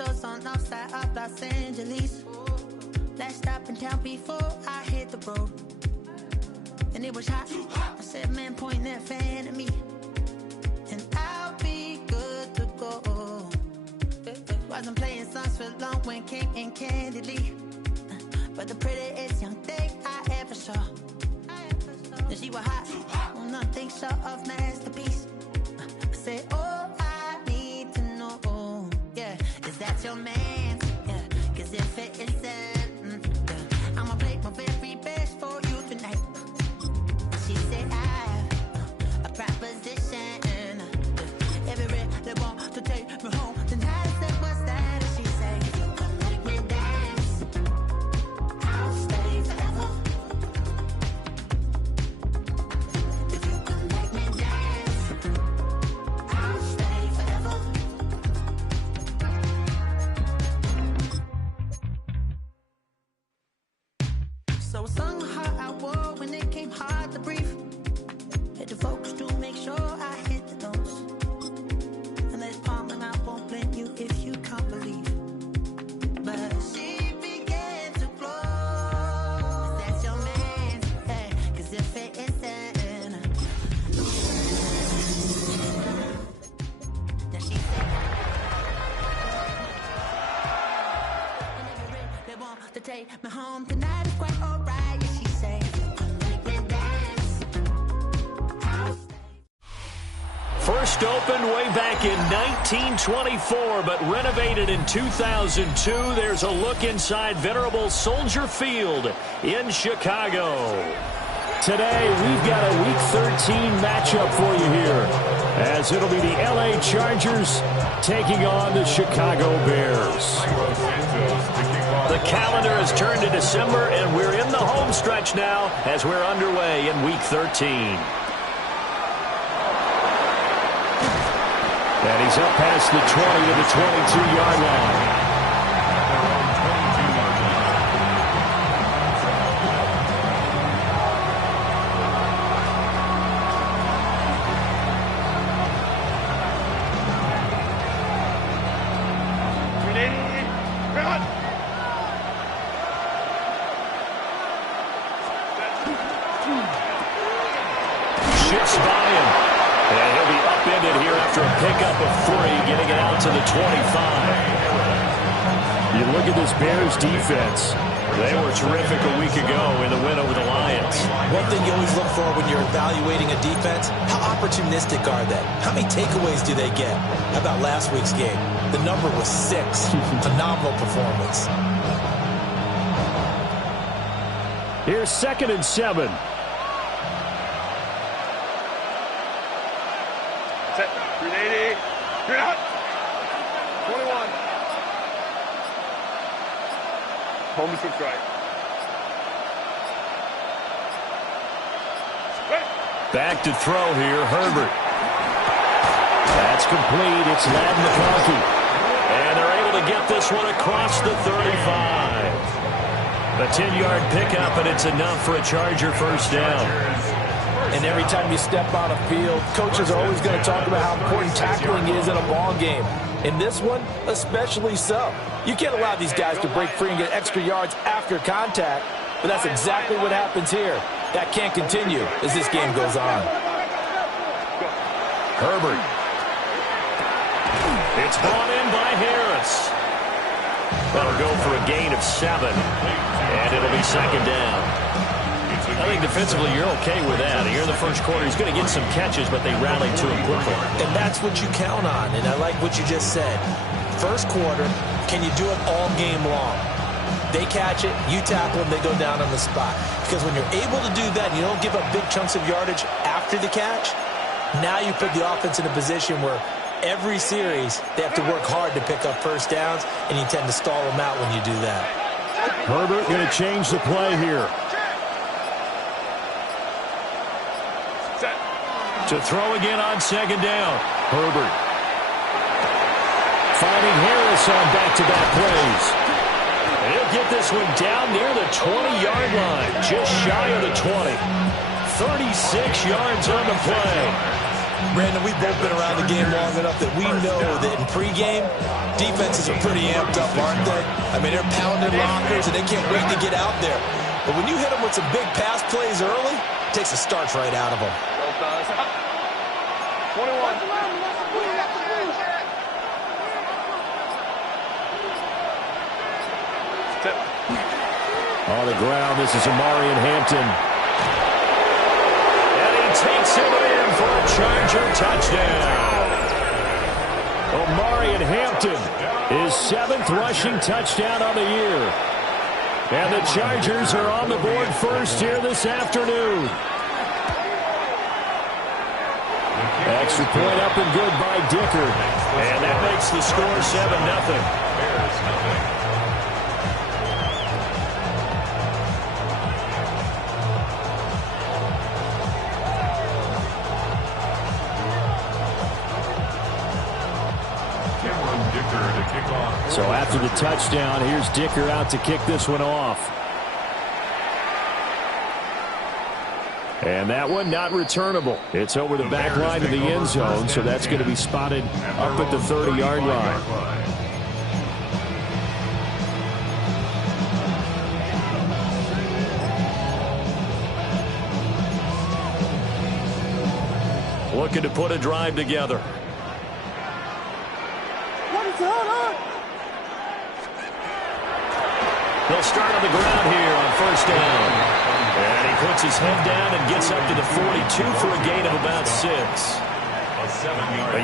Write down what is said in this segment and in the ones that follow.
shows on the side of Los Angeles. Last stop in town before I hit the road. And it was hot. I said, man, point that fan at me. And I'll be good to go. Wasn't playing songs for long when came in candidly. But the prettiest young thing I ever saw. And she was hot. On nothing short of masterpiece. I said, oh, I need to know. Yeah, is that your man? Yeah, cause if it isn't, yeah, I'ma play my very best for you tonight. She said, I have a proposition. Every they want to take me home tonight. I said, what's that? And she said, if you can make me dance, I'll stay forever. If you can make me dance, I'll stay forever. So I sung how I wore when it came hard to breathe. Had to focus to make sure I hit the notes. And there's palm and I won't blame you if you can't believe. But she began to flow. That's your man, hey, cause if it isn't. Then she said, they want to take me home tonight. It's quite alright. Yeah, she said, you can make me dance. I'll stay. First opened way back in 1924, but renovated in 2002. There's a look inside venerable Soldier Field in Chicago. Today, we've got a Week 13 matchup for you here, as it'll be the LA Chargers taking on the Chicago Bears. The calendar has turned to December, and we're in the home stretch now as we're underway in Week 13. And he's up past the 20 to the 22-yard line. Shifts by him. And he'll be upended here after a pickup of 3, getting it out to the 25. You look at this Bears defense. They were terrific a week ago in the win over the Lions. One thing you always look for when you're evaluating a defense, how opportunistic are they? How many takeaways do they get? How about last week's game? The number was 6. Phenomenal performance. Here's 2nd and 7. Set. 380. You're out. 21. Home to right. Back to throw here, Herbert. That's complete. It's Ladd McConkey. And they're able to get this one across the 35. A 10-yard pickup, and it's enough for a Charger first down. And every time you step on a field, coaches are always going to talk about how important tackling is in a ball game. In this one, especially so. You can't allow these guys to break free and get extra yards after contact, but that's exactly what happens here. That can't continue as this game goes on. Herbert. It's brought in by Harris. That'll go for a gain of 7, and it'll be 2nd down. I think defensively you're okay with that. Here in the first quarter, he's going to get some catches, but they rallied to him quickly. And that's what you count on, and I like what you just said. First quarter, can you do it all game long? They catch it, you tackle them, they go down on the spot. Because when you're able to do that, you don't give up big chunks of yardage after the catch, now you put the offense in a position where every series they have to work hard to pick up first downs, and you tend to stall them out when you do that. Herbert going to change the play here. To throw again on 2nd down. Herbert. Finding Harris on back-to-back plays. And he'll get this one down near the 20-yard line. Just shy of the 20. 36 yards on the play. Brandon, we've both been around the game long enough that we know that in pregame, defenses are pretty amped up, aren't they? I mean, they're pounding lockers, and they can't wait to get out there. But when you hit them with some big pass plays early, it takes the starch right out of them. 21. On the ground, this is Amarian Hampton. And he takes it in for a Charger touchdown. Amarian Hampton, his 7th rushing touchdown on the year. And the Chargers are on the board first here this afternoon. Extra point up and good by Dicker. And that makes the score 7-0. So after the touchdown, here's Dicker out to kick this one off. And that one not returnable. It's over the back line of the end zone, so that's going to be spotted up at the 30-yard line. Looking to put a drive together. They'll start on the ground here on first down. And he puts his head down and gets up to the 42 for a gain of about 6.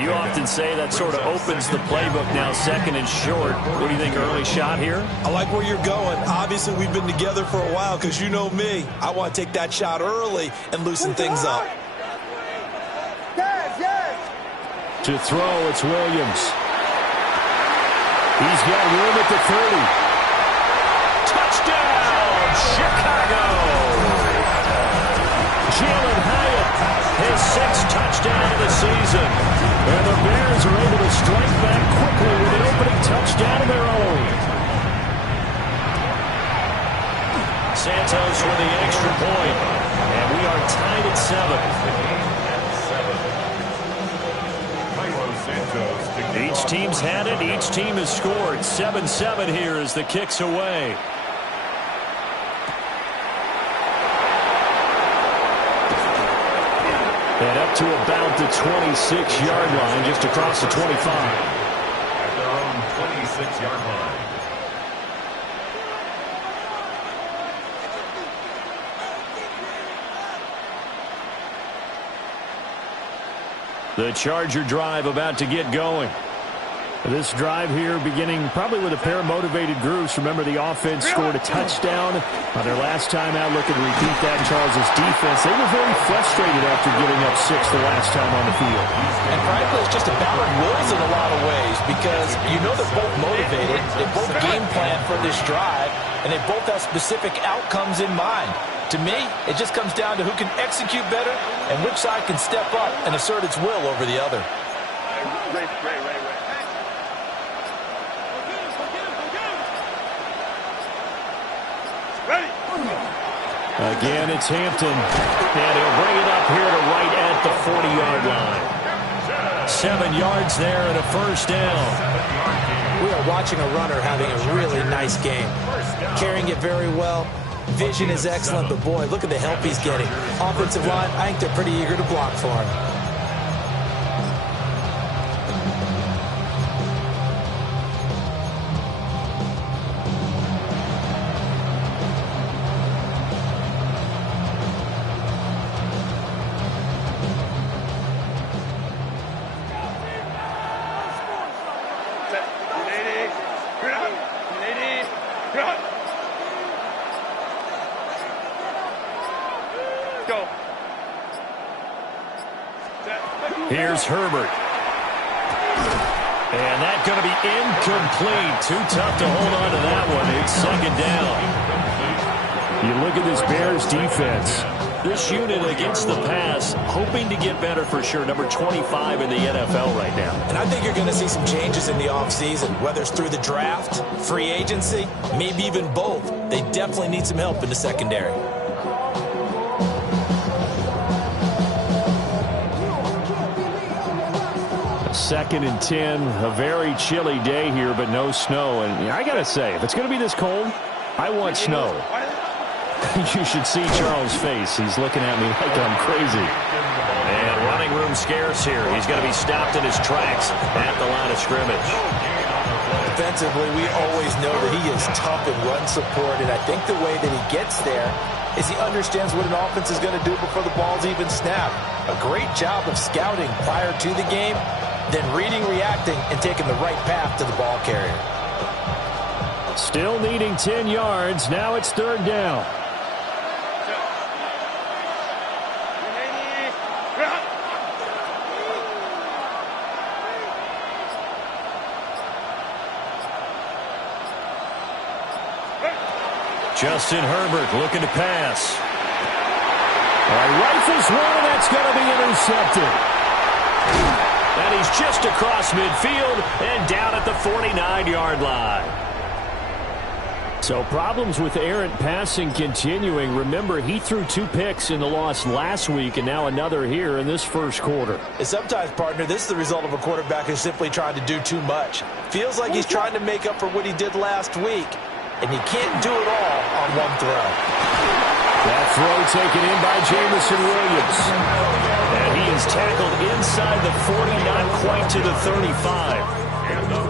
You often say that sort of opens the playbook now, 2nd and short. What do you think, early shot here? I like where you're going. Obviously, we've been together for a while because you know me. I want to take that shot early and loosen things up. To throw, it's Williams. He's got room at the 30. Touchdown, Chicago! Jalen Hyatt, his 6th touchdown of the season. And the Bears are able to strike back quickly with an opening touchdown of their own. Santos with the extra point. And we are tied at 7. Each team's had it. Each team has scored. 7-7 here as the kick's away. And up to about the 26-yard line, just across the 25. At their own 26-yard line. The Charger drive about to get going. This drive here beginning probably with a pair of motivated groups. Remember, the offense scored a touchdown on their last time out. Looking to repeat that in Charles's defense. They were very frustrated after giving up 6 the last time on the field. And frankly, it's just a battle of wills in a lot of ways because you know they're both motivated. They both game plan for this drive, and they both have specific outcomes in mind. To me, it just comes down to who can execute better and which side can step up and assert its will over the other. Again, it's Hampton. And he'll bring it up here to right at the 40-yard line. 7 yards there and a first down. We are watching a runner having a really nice game. Carrying it very well. Vision is excellent, but boy, look at the help he's getting. Offensive line, I think they're pretty eager to block for him. Here's Herbert. And that's going to be incomplete. Too tough to hold on to that one. It's 2nd down. You look at this Bears defense. This unit against the pass, hoping to get better for sure. Number 25 in the NFL right now. And I think you're going to see some changes in the offseason, whether it's through the draft, free agency, maybe even both. They definitely need some help in the secondary. 2nd and 10, a very chilly day here, but no snow. And I got to say, if it's going to be this cold, I want snow. You should see Charles' face. He's looking at me like I'm crazy. And running room scarce here. He's going to be stopped in his tracks at the line of scrimmage. Defensively, we always know that he is tough in run support, and I think the way that he gets there is he understands what an offense is going to do before the ball's even snapped. A great job of scouting prior to the game, then reading, reacting, and taking the right path to the ball carrier. Still needing 10 yards. Now it's 3rd down. Justin Herbert looking to pass. Rifles one, and that's going to be intercepted. And he's just across midfield and down at the 49-yard line. So problems with errant passing continuing. Remember, he threw 2 picks in the loss last week, and now another here in this first quarter. And sometimes, partner, this is the result of a quarterback who's simply trying to do too much. Feels like he's trying to make up for what he did last week, and he can't do it all on one throw. That throw taken in by Jamison Williams. And he is tackled inside the 40, not quite to the 35.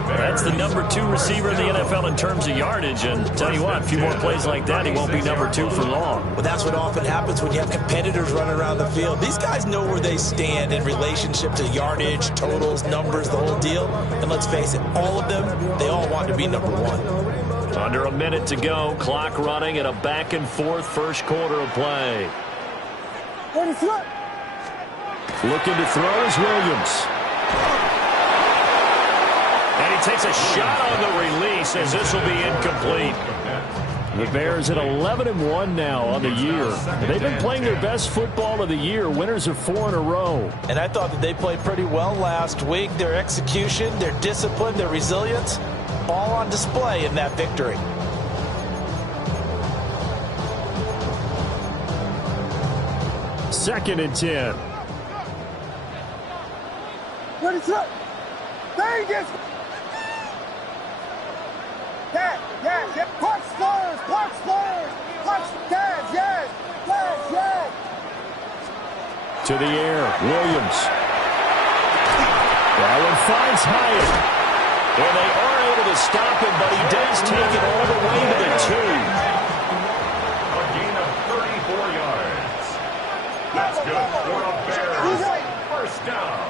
That's the number 2 receiver in the NFL in terms of yardage. And tell you what, a few more plays like that, he won't be number 2 for long. Well, that's what often happens when you have competitors running around the field. These guys know where they stand in relationship to yardage, totals, numbers, the whole deal. And let's face it, all of them, they all want to be number 1. Under a minute to go, clock running, and a back-and-forth first quarter of play. Looking to throw is Williams. And he takes a shot on the release as this will be incomplete. The Bears at 11-1 now on the year. They've been playing their best football of the year, winners of 4 in a row. And I thought that they played pretty well last week. Their execution, their discipline, their resilience, all on display in that victory. Second and 10. What is up? Vegas! Yes, yes, yes. Punch Spurs! Punch Spurs! Punch, yes, yes, yes, yes. To the air, Williams. That one finds Hyatt. Well, they are able to stop him, but he does take it all the way to the 2. A gain of 34 yards. That's good for the Bears. First down.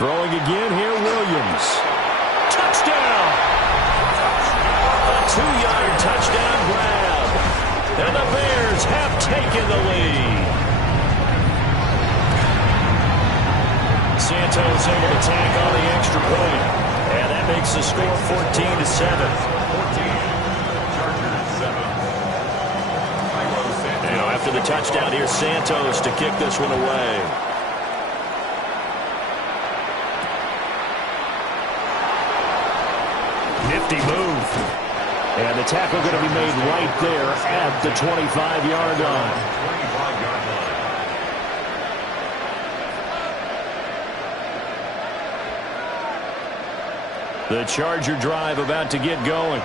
Throwing again here, Williams. Touchdown! A 2-yard touchdown grab. And the Bears have taken the lead. Santos able to tack on the extra point. And that makes the score 14-7. 14. Chargers 7. You know, after the touchdown, here's Santos to kick this one away. Nifty move. And the tackle going to be made right there at the 25-yard line. 25-yard line. The Charger drive about to get going.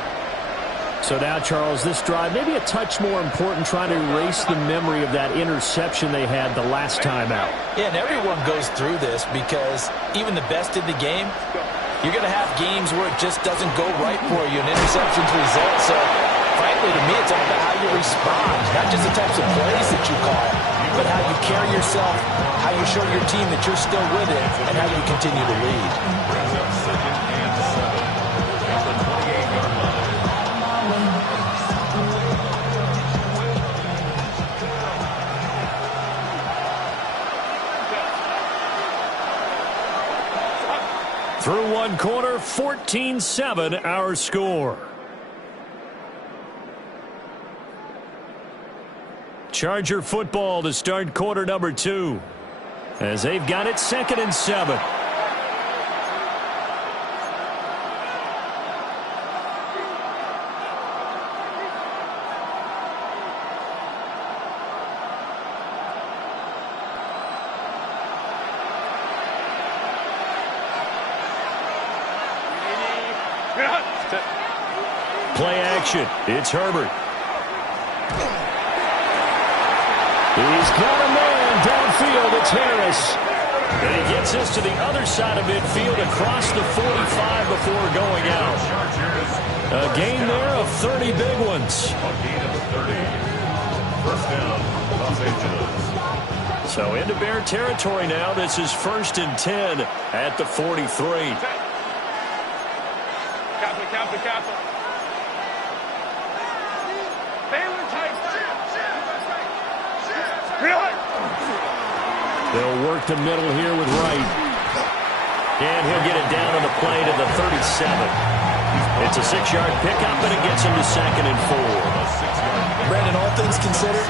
So now, Charles, this drive maybe a touch more important, trying to erase the memory of that interception they had the last time out. Yeah, and everyone goes through this because even the best in the game, you're going to have games where it just doesn't go right for you, and interceptions result. So, frankly, to me, it's all about how you respond, not just the types of plays that you call, but how you carry yourself, how you show your team that you're still with it, and how you continue to lead. Brings up 2nd and 7 at the 28-yard line. Through one quarter, 14-7 our score. Charger football to start quarter number 2. As they've got it 2nd and 7. Play action. It's Herbert. He's got a man downfield. It's Harris. And he gets this to the other side of midfield across the 45 before going out. A gain there of 30 big ones. A gain of 30. First down, Los Angeles. So into Bear territory now. This is 1st and 10 at the 43. Captain. They'll work the middle here with Wright. And he'll get it down on the play to the 37. It's a 6-yard pickup, and it gets him to 2nd and 4. Brandon, all things considered,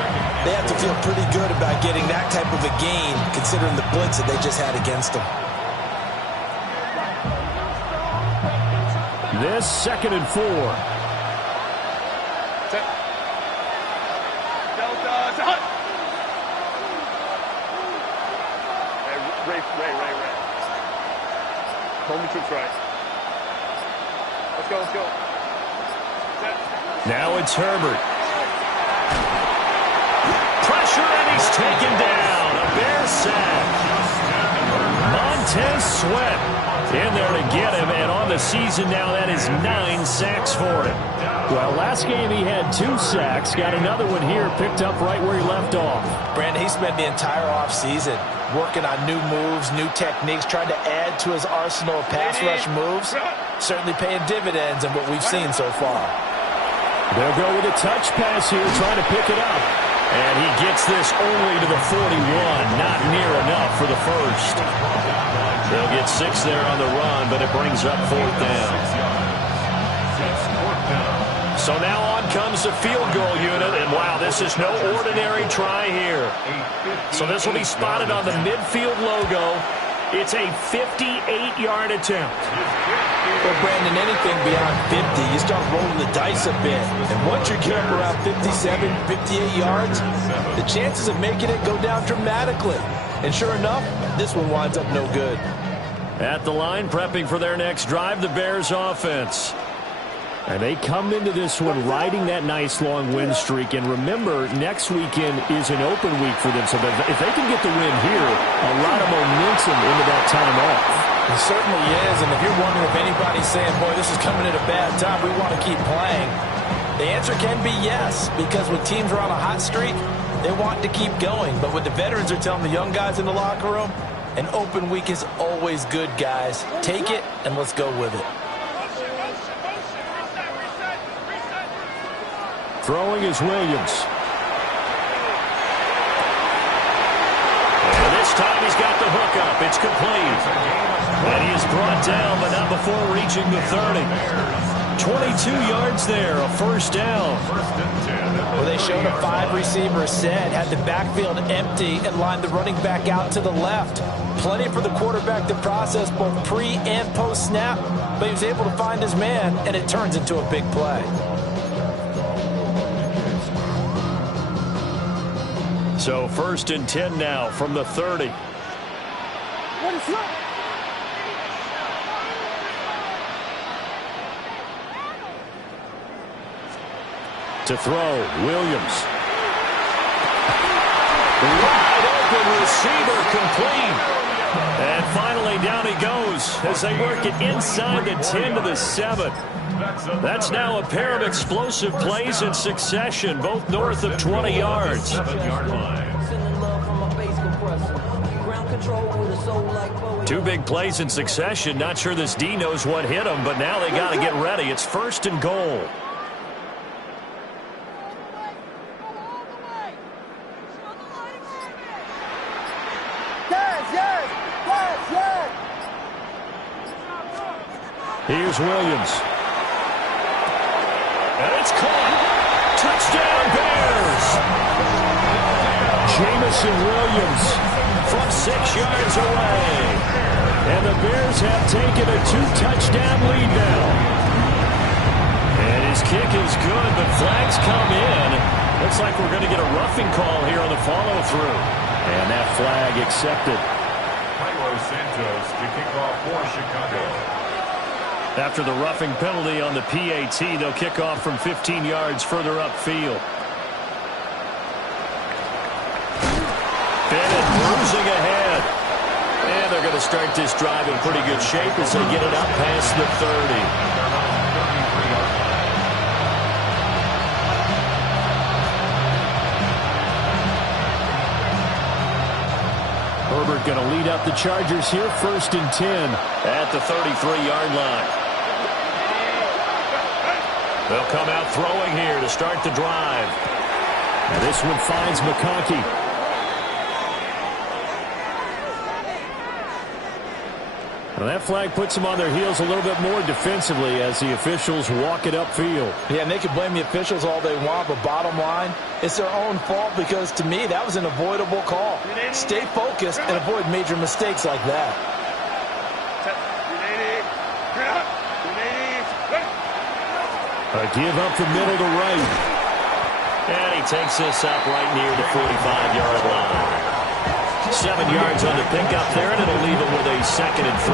they have to feel pretty good about getting that type of a gain, considering the blitz that they just had against them. This 2nd and 4. Ray. Homie troops right. Let's go. Now it's Herbert. Pressure, and he's taken down. A Bear sack. Montez Sweat in there to get him, and on the season now, that is 9 sacks for him. Well, last game he had 2 sacks. Got another one here, picked up right where he left off. Brandon, he spent the entire offseason working on new moves, new techniques, trying to add to his arsenal of pass rush moves. Certainly paying dividends in what we've seen so far. They'll go with a touch pass here, trying to pick it up. And he gets this only to the 41. Not near enough for the first. They'll get 6 there on the run, but it brings up 4th down. So now on comes the field goal unit, and wow, this is no ordinary try here. So this will be spotted on the midfield logo. It's a 58-yard attempt. Well, Brandon, anything beyond 50, you start rolling the dice a bit. And once you're getting around 57, 58 yards, the chances of making it go down dramatically. And sure enough, this one winds up no good. At the line, prepping for their next drive, the Bears offense. And they come into this one riding that nice long win streak. And remember, next weekend is an open week for them. So if they can get the win here, a lot of momentum into that time off. It certainly is. And if you're wondering if anybody's saying, boy, this is coming at a bad time, we want to keep playing, the answer can be yes. Because when teams are on a hot streak, they want to keep going. But what the veterans are telling the young guys in the locker room, an open week is always good, guys. Take it and let's go with it. Throwing is Williams. And this time he's got the hookup. It's complete. And he is brought down, but not before reaching the 30. 22 yards there, a first down. Well, they showed a 5-receiver set, had the backfield empty, and lined the running back out to the left. Plenty for the quarterback to process both pre- and post-snap, but he was able to find his man, and it turns into a big play. So 1st and 10 now from the 30. To throw, Williams. Wide open receiver, complete. And finally down he goes as they work it inside the 10 to the 7. That's now a pair of explosive plays in succession, both north of 20 yards. Two big plays in succession. Not sure this D knows what hit him, but now they got to get ready. It's 1st and goal. Here's Williams. And it's caught. Touchdown, Bears. Jamison Williams from 6 yards away. And the Bears have taken a 2-touchdown lead now. And his kick is good, but flags come in. Looks like we're going to get a roughing call here on the follow-through. And that flag accepted. Cairo Santos to kick off for Chicago. After the roughing penalty on the PAT, they'll kick off from 15 yards further upfield. Bennett cruising ahead. And they're going to start this drive in pretty good shape as they get it up past the 30. Herbert going to lead up the Chargers here, 1st and 10 at the 33-yard line. They'll come out throwing here to start the drive. And this one finds McConkey. Well, that flag puts them on their heels a little bit more defensively as the officials walk it upfield. Yeah, and they can blame the officials all they want, but bottom line, it's their own fault because, to me, that was an avoidable call. Stay focused and avoid major mistakes like that. A give up the middle to right. And he takes this up right near the 45-yard line. 7 yards on the pickup there, and it'll leave him with a 2nd and 3.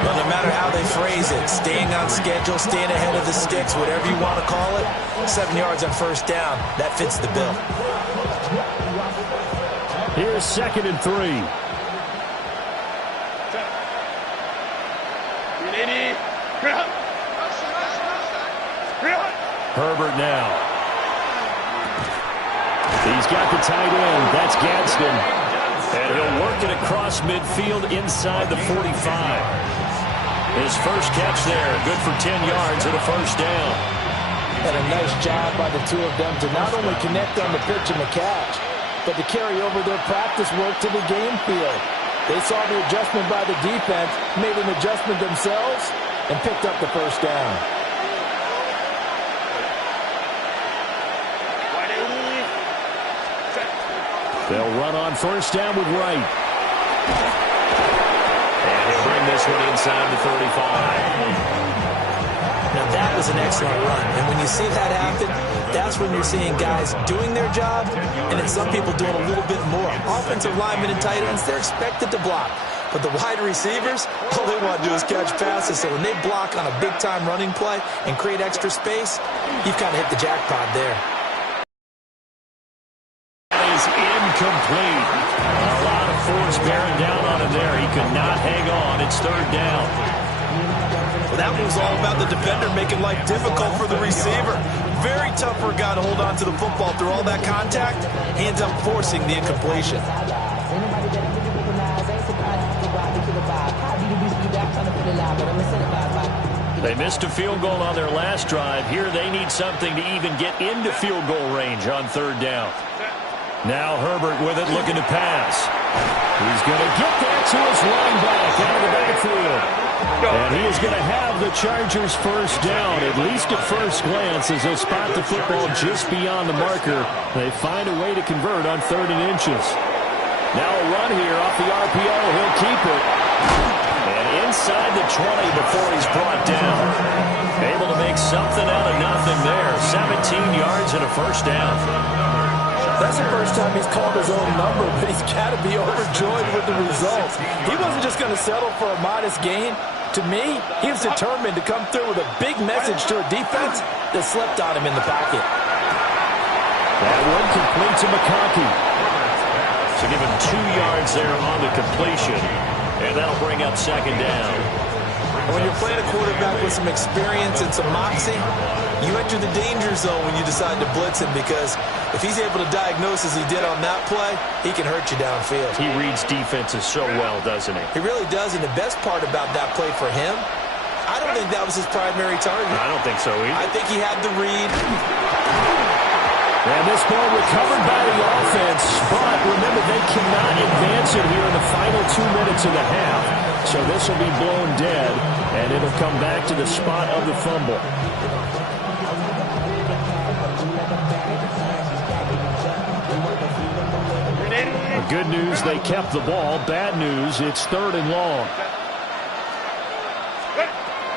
Well, no matter how they phrase it, staying on schedule, staying ahead of the sticks, whatever you want to call it, 7 yards on 1st down, that fits the bill. Here's 2nd and 3. Herbert now. He's got the tight end. That's Gadsden. And he'll work it across midfield inside the 45. His first catch there. Good for 10 yards and a 1st down. And a nice job by the two of them to not only connect on the pitch and the catch, but to carry over their practice work to the game field. They saw the adjustment by the defense, made an adjustment themselves, and picked up the 1st down. They'll run on 1st down with Wright. And he'll bring this one inside the 35. Now that was an excellent run. And when you see that happen, that's when you're seeing guys doing their job and then some people doing a little bit more. Offensive linemen and tight ends, they're expected to block. But the wide receivers, all they want to do is catch passes. So when they block on a big-time running play and create extra space, you've kind of hit the jackpot there. Incomplete. A lot of force bearing down on him there. He could not hang on. It's 3rd down. Well, that was all about the defender making life difficult for the receiver. Very tough for a guy to hold on to the football through all that contact. He ends up forcing the incompletion. They missed a field goal on their last drive. Here they need something to even get into field goal range on 3rd down. Now Herbert with it, looking to pass. He's going to get that to his running back out of the backfield. And he is going to have the Chargers 1st down, at least at first glance, as they'll spot the football just beyond the marker. They find a way to convert on 3rd and inches. Now a run here off the RPO. He'll keep it. And inside the 20 before he's brought down. Able to make something out of nothing there. 17 yards and a 1st down. That's the first time he's called his own number, but he's got to be overjoyed with the results. He wasn't just going to settle for a modest gain. To me, he was determined to come through with a big message to a defense that slept on him in the pocket. That one complete to McConkey. So give him 2 yards there on the completion, and that'll bring up 2nd down. And when you're playing a quarterback with some experience and some moxie, you enter the danger zone when you decide to blitz him, because if he's able to diagnose as he did on that play, he can hurt you downfield. He reads defenses so well, doesn't he? He really does, and the best part about that play for him, I don't think that was his primary target. I don't think so either. I think he had the read. And this ball recovered by the offense, but remember, they cannot advance it here in the final 2 minutes of the half. So this will be blown dead, and it'll come back to the spot of the fumble. Good news, they kept the ball. Bad news, it's 3rd and long.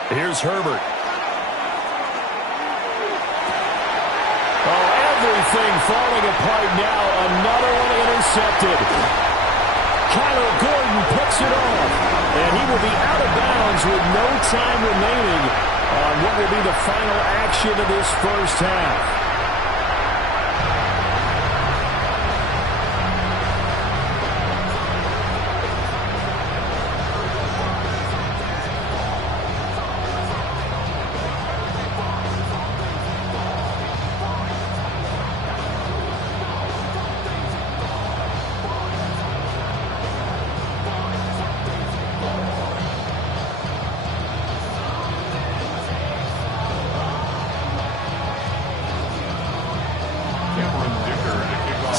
Here's Herbert. Oh, everything falling apart now. Another one intercepted. Kyler Gordon picks it off. And he will be out of bounds with no time remaining on what will be the final action of this first half.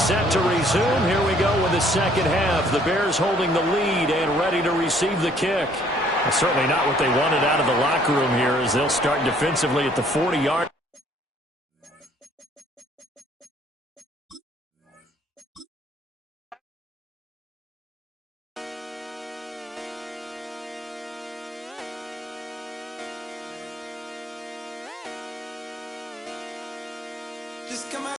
Set to resume. Here we go with the second half. The Bears holding the lead and ready to receive the kick. Well, certainly not what they wanted out of the locker room here as they'll start defensively at the 40-yard.